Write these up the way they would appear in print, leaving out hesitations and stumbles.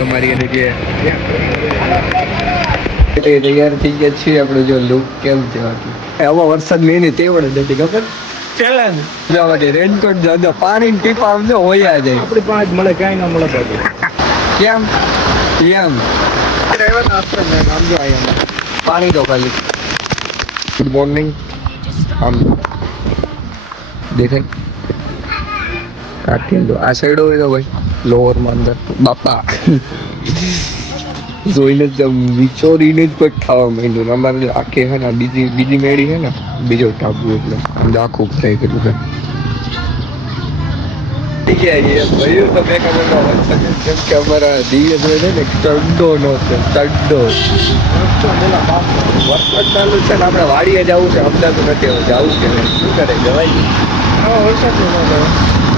તમારી અને જે તૈયાર થઈ ગયા છીએ આપણે. જો લુક કેમ છે બાકી આમાં વરસાદ મેં તેવડ નથી ખબર પેલા જવા માટે રેનકોટ જો પાણી ટીપા આમ જો હોયા જાય આપણી પાંચ મળે ક્યાંય ના મળે બાકી કેમ એમ આમ જો અહીંયા પાણી તો ખાલી. Good morning. આમ દેખાય કાઠી આ સાઈડ હોય તો ભાઈ લોઅર માં અંદર બાપા જોઈને જ વિચોરીને જ પગ ખાવા માંડ્યું. અમારે આખે હે ને બીજી મેળી હે ને બીજો ટાપુ એટલે આમ આખું થઈ ગયું છે. કેમ કે અમારા દિવ્ય જોઈને ને ચડ્ડો નો છે ચડ્ડો વરસાદ ચાલુ છે ને આપણે વાડીએ જવું છે. અમદાવાદ નથી હવે જવું કે શું કરે જવાય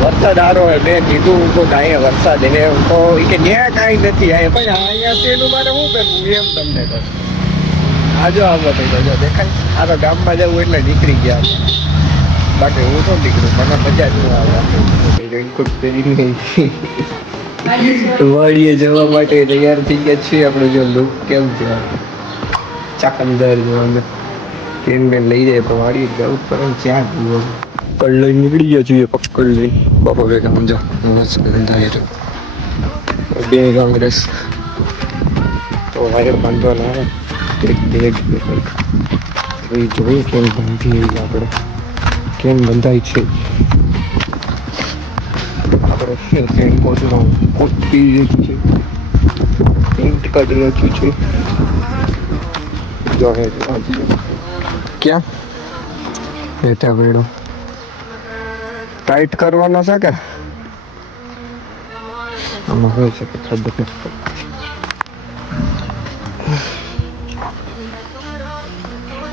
વરસાદ આરો હોય મેં કીધું તો અહીંયા વરસાદ હે તો કે ત્યાં કાંઈ નથી અહીંયા પણ અહીંયા તેનું મારે શું કરવું એમ તમને કહું. આજો આવવા થઈ ગયો દેખાય આ તો ગામમાં જવું એટલે નીકળી ગયા. બાકી હું તો નીકળું મને મજા જ ન આવે. રેનકોટ પહેરીને વાડીએ જવા માટે તૈયાર થઈ ગયા છીએ આપણે. જો લુક કેમ છે ચાકંદર જો અમે ટ્રેન બેન લઈ જાય પણ વાડીએ જવું પડે ને ત્યાં જવું પકડ લઈને નીકળી ગયા છીએ. પકડ લઈને બાપા ભેગા સમજો બે કોંગ્રેસ તો વાયર બાંધવા ના આવે જોયું કેમ બાંધી આપણે કેમ બંધાય છે. આપણે રેનકોટનો કોટ પહેરી રાખ્યું છે પેન્ટ કાઢી રાખ્યું છે. જો ક્યાં બેઠા બેડો ટાઈટ કરવાનો છે કે આમાં હોય છે કે ખબર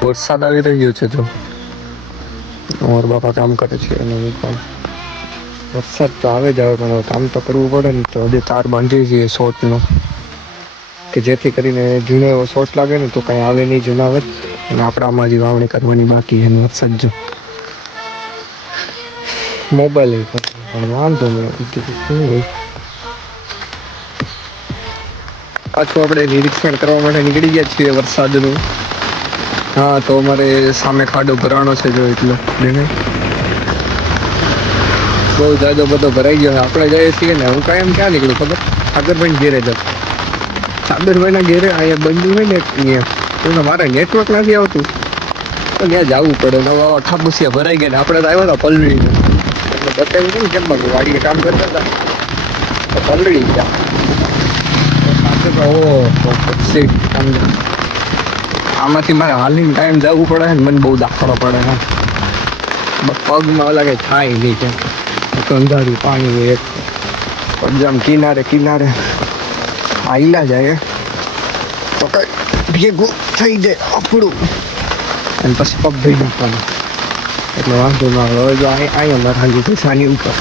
વરસાદ આવી રહ્યો છે. જો અમારા બાપા કામ કરે છે અને હું કામ વરસાદ તો આવે જ આવે પણ કામ તો કરવું પડે ને. તો હજી તાર બાંધી છીએ શોર્ટનો કે જેથી કરીને જૂનો એવો શોર્ટ લાગે ને તો કાંઈ આવે નહીં જુનાવત. અને આપણે આમાં હજી વાવણી કરવાની બાકી છે. વરસાદ જો મોબાઈલ પણ વાંધો નહીં શું હોય. પાછું આપણે નિરીક્ષણ કરવા માટે નીકળી ગયા છીએ વરસાદનું. હા તો અમારે સામે ખાડો ભરાણો છે જો એટલો બહુ જાજો બધો ભરાઈ ગયો. આપણે જઈએ છીએ ને હું કાંઈ એમ ક્યાં નીકળું ખબર સાગરભાઈ ઘેરે જાઉં. સાગરભાઈના ઘેરે અહીંયા બંધ હોય ને ત્યાં મારે નેટવર્ક નથી આવતું તો ત્યાં જવું પડે. નવા ખાબુસિયા ભરાઈ ગયા ને આપણે તો આવ્યા હતા પલળીને એટલે બતાવ્યું છે ને કેમ બાબુ વાડીએ કામ કરતા હતા તો પલળી ગયા. આમાંથી મારે હાલીને ટાઈમ જવું પડે ને મને બહુ દાખલો પડે ને પગમાં ઓલા કંઈ થાય નહીં કેમ અંધારું પાણી હોય એક પગજામ કિનારે કિનારે હાઈલા જાય તો કઈ ભેગું થઈ જાય આપણું અને પછી પગ ધોઈ નાખવાનું એટલે વાંધો ના આવે. હવે જો અહીંયા મારે હાજી પૈસાની ઉપર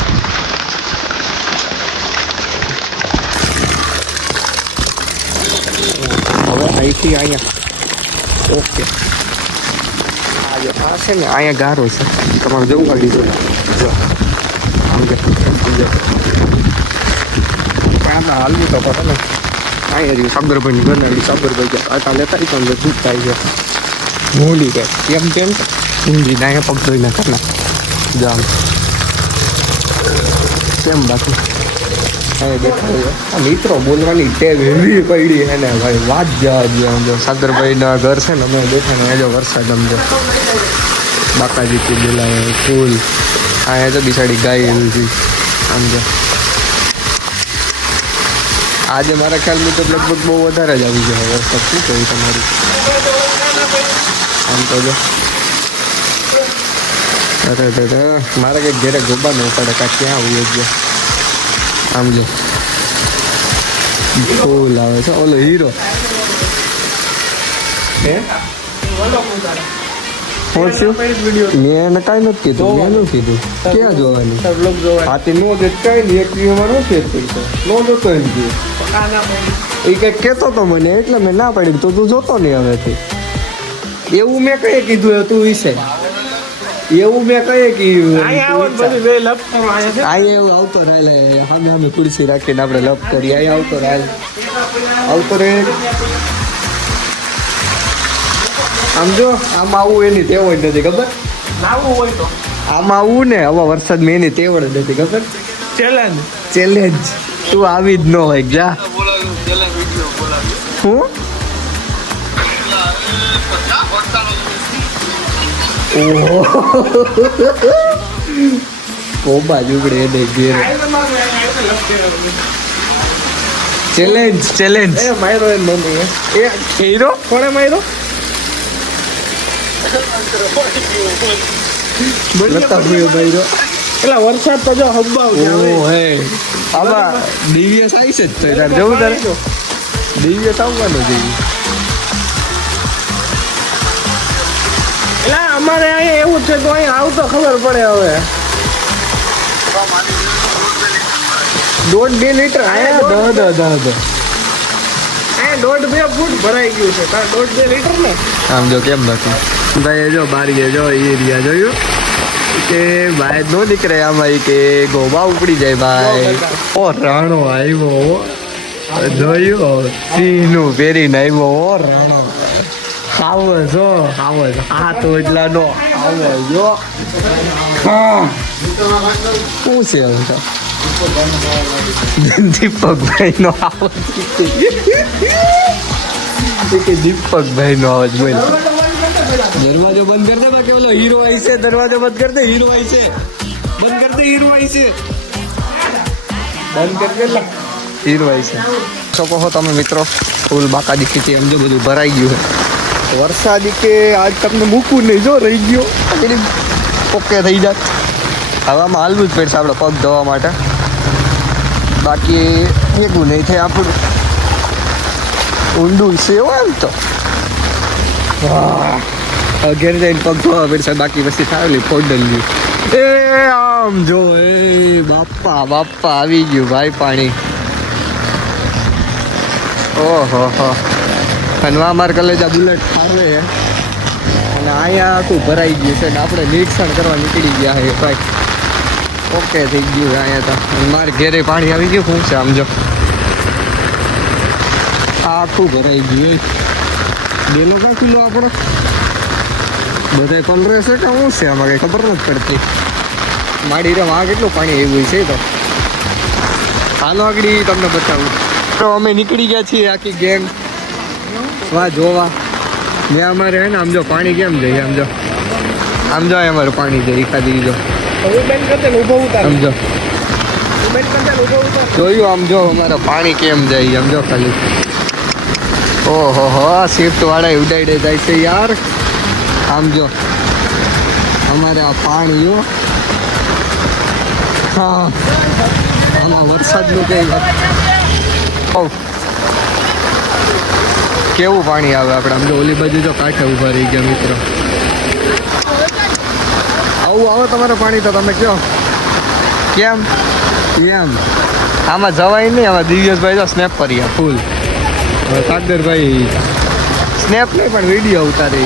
હવે અહીંથી અહીંયા ઓકે આ છે ને અહીંયા ગારો છે તમારે જવું કાઢી દો જો સમજો પણ હાલવું તો પડે ને. અહીંયા સાબરભાઈની બનાવી સાબરભાઈ આટા લેતા પણ દૂધ થાય છે મૂડી કે કેમ કેમ ઊંધી ના અહીંયા પગ ધોઈ નાખે જામ કેમ બાકી હવે દેખાય મિત્રો બોલવાની ટેવ એવી પડી હે ને ભાઈ વાત જવા દો. સાગરભાઈના ઘર છે ને અમે બેઠા ને જો વરસાદ સમજો બાકાજી બોલાવે ફૂલ અહીંયા તો બિસાડી ગાય એવી છે સમજો. આજે મારા ખ્યાલ મુજબ લગભગ બહુ વધારે જ આવી જાય વરસાદ. શું કહ્યું તમારું આમ તો જો અરે મારે કંઈક ઘેરે ગોબા ન પડે કાં ક્યાં આવું ગયા આમ જો ફૂલ આવે છે ઓલો હીરો હે મેં એને કાંઈ નથી કીધું. મેં શું કીધું ક્યાં જોવાની હાથી નો દેખાય ને એક મારો છે નો જોતો એમ કે એ કંઈક કહેતો હતો મને એટલે મેં ના પાડી તો તું જોતો નહીં હવેથી એવું મેં કઈ કીધું તું વિશે એવું મેં કહીએ કે અહીંયા આવો ને પછી બે લપ કરો અહીંયા છે. અહીંયા એવું આવતો રાય સામે સામે ખુરશી રાખીને આપણે લપ કરીએ અહીંયા આવતો રાય આવતો રે આમ જો આમાં આવું એની તેવ જ નથી ખબર લાવવું હોય તો આમાં આવું ને હવે વરસાદમાં એની તેવડ જ નથી ખબર ચેલેન્જ. ચેલેન્જ તું આવી જ ન હોય જા હું ઓહો કોબા જુગડે એને ઘેર ચેલેન્જ ચેલેન્જ એ માર્યો એમ મમ્મી એ હીરો કોણે માર્યો? લતા ભૂયો ભાઈરો પેલા વરસાદ તો જો હબ્બાવ છે હવે. ઓ હે આમાં દિવ્ય સાઈસ જ તો તાર જવું તારે દિવ્ય આવવાનું છે એટલે અમારે અહીંયા એવું જ છે તો અહીંયા આવતો ખબર પડે હવે. 1.5-2 લીટર આયા દહ અહીંયા 1.5-2 ફૂટ ભરાઈ ગયું છે તાર 1.5-2 લીટર ને. આમ જો કેમ નથી ભાઈ જો બાર ગયા જો એ રહ્યા જોયું કે ભાઈ નો નીકળે આમાં ઈ કે ગોબા ઉપડી જાય ભાઈ ઓ રાણો આવ્યો જોયું સિંહનું પહેરીને આવ્યો ઓ રાણો આવો જો હાથ એટલા નો આવો જો હા શું છે હવે તો? દીપકભાઈ નો આવાજ દીપકભાઈ નો અવાજ બોલ દરવાજો બંધ કર દે બાકી ઓલો હીરો આવી છે દરવાજો બંધ કર દે હીરો આવી છે બંધ કર દે હીરો આવી છે બંધ કર દે હીરો આવી છે તો કહો તમે મિત્રો ફૂલ બાકાજી ખેતી એમ જો બધું ભરાઈ ગયું છે વરસાદ કે આજ તમને મૂકવું નહીં જો રહી ગયો ઓકે થઈ જાય હવામાં હાલવું જ પડશે આપણે પગ ધોવા માટે બાકી ભેગું નહીં થાય આપણું ઊંડું છે એમ તો ઘેર જઈને પગ ધોવા પડશે બાકી પછી થાવલી ફોડલી એ આમ જો એ બાપા આવી ગયું ભાઈ પાણી ઓહો હો અને અમારા કલેજા બુલેટ ફારવે છે અને અહીંયા આખું ભરાઈ ગયું છે ને આપણે નિરીક્ષણ કરવા નીકળી ગયા છે ભાઈ ઓકે થઈ ગયું છે અહીંયા તો મારે ઘેરે પાણી આવી ગયું શું છે આમ જો આખું ભરાઈ ગયું ડેલો કાં કિલો આપણો બધા પલરે છે કે શું છે આમાં કંઈ ખબર નથી પડતી માડી રમ આ કેટલું પાણી આવ્યું છે તો હાલો આગળ તમને બતાવું તો અમે નીકળી ગયા છીએ આખી ગેંગ વાહ જોવા મેં અમારે હે ને આમ જો પાણી કેમ જાય આમ જો અમારું પાણી જાય ખાધી જો બેન કરતે ઊભો ઉતાર આમ જો બેન કરતે ઊભો ઉતાર જોયું આમ જો અમારે પાણી કેમ જાય આમ જો ખાલી ઓહો હો શિફ્ટ વાળા ઉડાડે જાય છે યાર આમ જો અમારે આ પાણી હા આમાં વરસાદનું કઈ કેવું પાણી આવે આપણે આમ જો ઓલી બાજુ જો કાંઠે ઊભા રહી ગયા મિત્રો આવું આવે તમારે પાણી તો તમે કહો કેમ એમ આમાં જવાય નહીં આમાં દિવ્યેશભાઈ તો સ્નેપ કર્યા ફૂલ સાગરભાઈ સ્નેપ નહીં પણ વિડીયો ઉતારે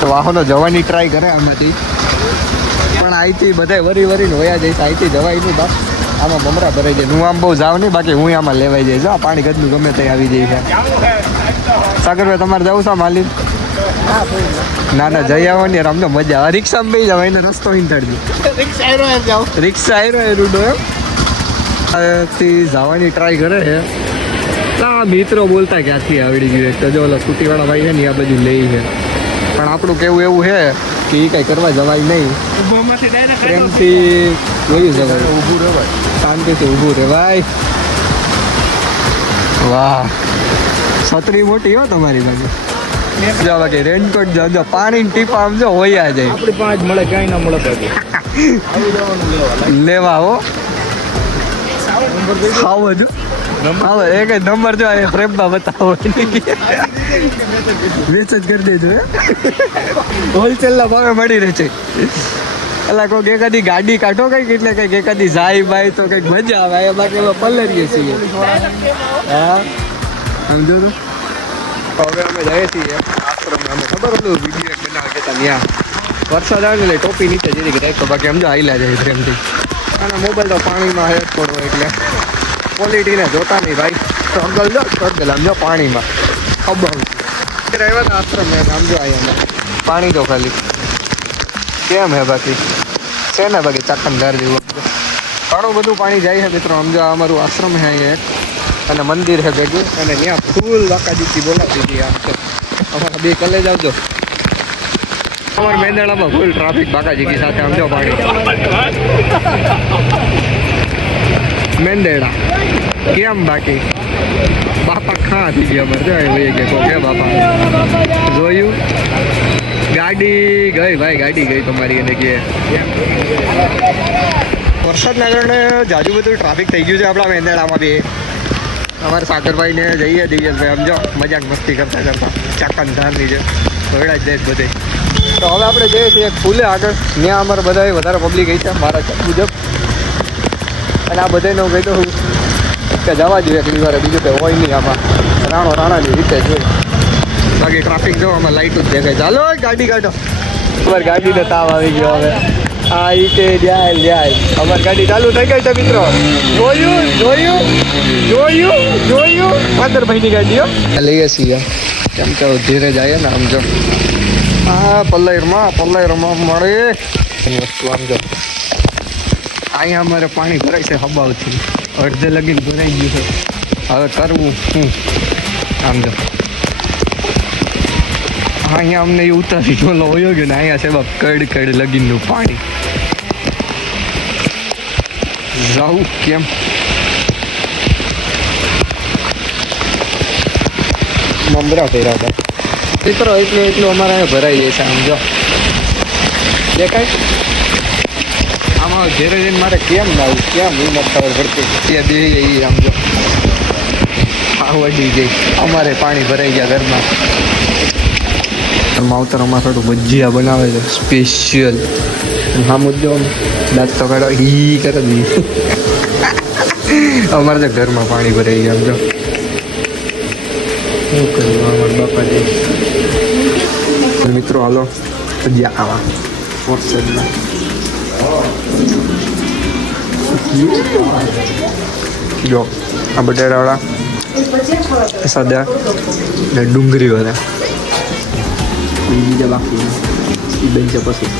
તો વાહનો જવાની ટ્રાય કરે આમાંથી પણ અહીંથી બધા વરીને વયા જઈશ અહીંથી જવાય નહીં બાપ આમાં બમરા ભરાઈ જાય હું આમ બહુ જાવ નહીં બાકી હું આમાં લેવાઈ જઈશ આ પાણી ગદનું ગમે તે આવી જાય છે સાગરભાઈ તમારે જવું છે માલિક ના ના જઈ આવો ને અમને મજા આવે રિક્ષામાં બેસી જાવ એને રસ્તો હિંતાડજો રિક્ષા આવ્યો એ રૂડો એમ થી જવાની ટ્રાય કરે છે ના મિત્રો બોલતા ક્યાંથી આવડી ગયું તો જો ઓલા સ્કૂટીવાળા ભાઈ છે ને આ બધું લઈ છે પણ આપણું કેવું એવું છે કે એ કાંઈ કરવા જવાય નહીં ઊભામાંથી ડાયરેક્ટ પ્રેમથી જોયું જવાય ઊભું રહેવાય શાંતિથી ઊભું રહેવાય વાહ છત્રી મોટી હો તમારી બાજુ જો બાકી રેનકોટ જો પાણી ટીપા આમ જો હોયા જાય આપણી પાંચ મળે ક્યાંય ના મળે બાકી આવી જવાનું લેવા હો ખાવ બધું હવે એક નંબર જો એ પ્રેમમાં બતાવો વેચ જ કરી દેજો હોલસેલના ભાવે મળી રહે છે એટલે કોઈક એકાદી ગાડી કાઢો કંઈક એટલે કંઈક એકાદી જાય બાય તો કંઈક મજા આવે એ બાકી એમાં પલરીએ છીએ હા સમજો તો હવે અમે જઈએ છીએ આશ્રમ અમે ખબર હતું વિડીયો બનાવવા કહેતા ત્યાં વરસાદ આવે એટલે ટોપી નીચે જઈ કે તો બાકી સમજો હાઈલા જાય પ્રેમથી. અને મોબાઈલ તો પાણીમાં હેડ પડવો એટલે ક્વોલિટીને જોતા નહીં ભાઈ. સ્ટ્રગલ જો સ્ટ્રગલ સમજો પાણીમાં ખબર રહેવા આશ્રમ હે સમજો અહીંયા પાણી તો ખાલી કેમ હે બાકી છે ને બાકી ચાકંદાર જેવું ઘણું બધું પાણી જાય છે મિત્રો. સમજો આ અમારું આશ્રમ છે અહીંયા એક અને મંદિર છે ભેગું અને ત્યાં ફૂલ બાકાજીથી બોલાતી હતી. આમ તો અમારા બે કલેજ આવજો. અમારા મેંદડામાં ફૂલ ટ્રાફિક બાકાજી સાથે સમજો પાણી મેંદેડા કેમ બાકી બાપા ખા થઈ ગયા અમારે જાય કે કે બાપા જોયું ગાડી ગઈ ભાઈ ગાડી ગઈ તમારી એને કે વરસાદના કારણે જાજુ બધું ટ્રાફિક થઈ ગયું છે આપણા મેંદેડામાં બી. અમારે સાગરભાઈને જઈએ દિવ્યેશભાઈ સમજો મજાક મસ્તી કરતા કરતા ચાકંધારની છે ભેળા જ જાય બધે. તો હવે આપણે જઈએ છીએ ફૂલે આગળ ત્યાં અમારે બધા વધારે પબ્લિક ગઈ છે મારા ચક મુજબ. અને આ બધાને હું કહી દઉં કે જવા જોઈએ એટલી વાર બીજું કંઈ હોય નહીં આમાં રાણાની રીતે જોઈ. બાકી ટ્રાફિક જો આમાં લાઈટ જ દેખાય. ચાલો ગાડી કાઢો. અમારી ગાડીને તાવ આવી ગયો હવે. આ ઈટે જાય અમારી ગાડી ચાલુ થઈ ગઈ છે મિત્રો. જોયું પાદરભાઈની ગાડીઓ લઈએ છીએ કેમ કે ધીરે જાય ને આમ જો હા પલ્લઈરમાં મળે વસ્તુ આમ જો. અહીંયા અમારે પાણી ભરાય છે હબાવથી અડધે લગીને ભરાઈ ગયું છે. હવે કરવું શું આમ જો અહીંયા અમને એ ઉતારી ઢોલો હોયો ગયો ને અહીંયા છે બાપ કડ લગીનનું પાણી. જાઉં કેમ મમરા ફેરા હતા મિત્રો એટલું અમારે અહીંયા ભરાઈ જાય છે આમ જો દેખાય. આમાં ઘેરે જઈને મારે કેમ લાવું કેમ હિંમત ખબર પડતી ત્યાં બે આમ જો આ વડી ગઈ અમારે પાણી ભરાઈ ગયા ઘરમાં. માવતરમાં થોડું ભજીયા બનાવે છે સ્પેશિયલ. હા મુદ્દો દાંત તો કાઢો હી કરે નહીં અમારે તો ઘરમાં પાણી ભરાઈ ગયા સમજો શું કર્યું અમારા બાપાજી. મિત્રો હાલો ભજીયા ખાવા વરસાદમાં. જો આ બટાટાવાળા સાદા ને ડુંગળીવાળા બીજા બાકી એ બની જાય પછી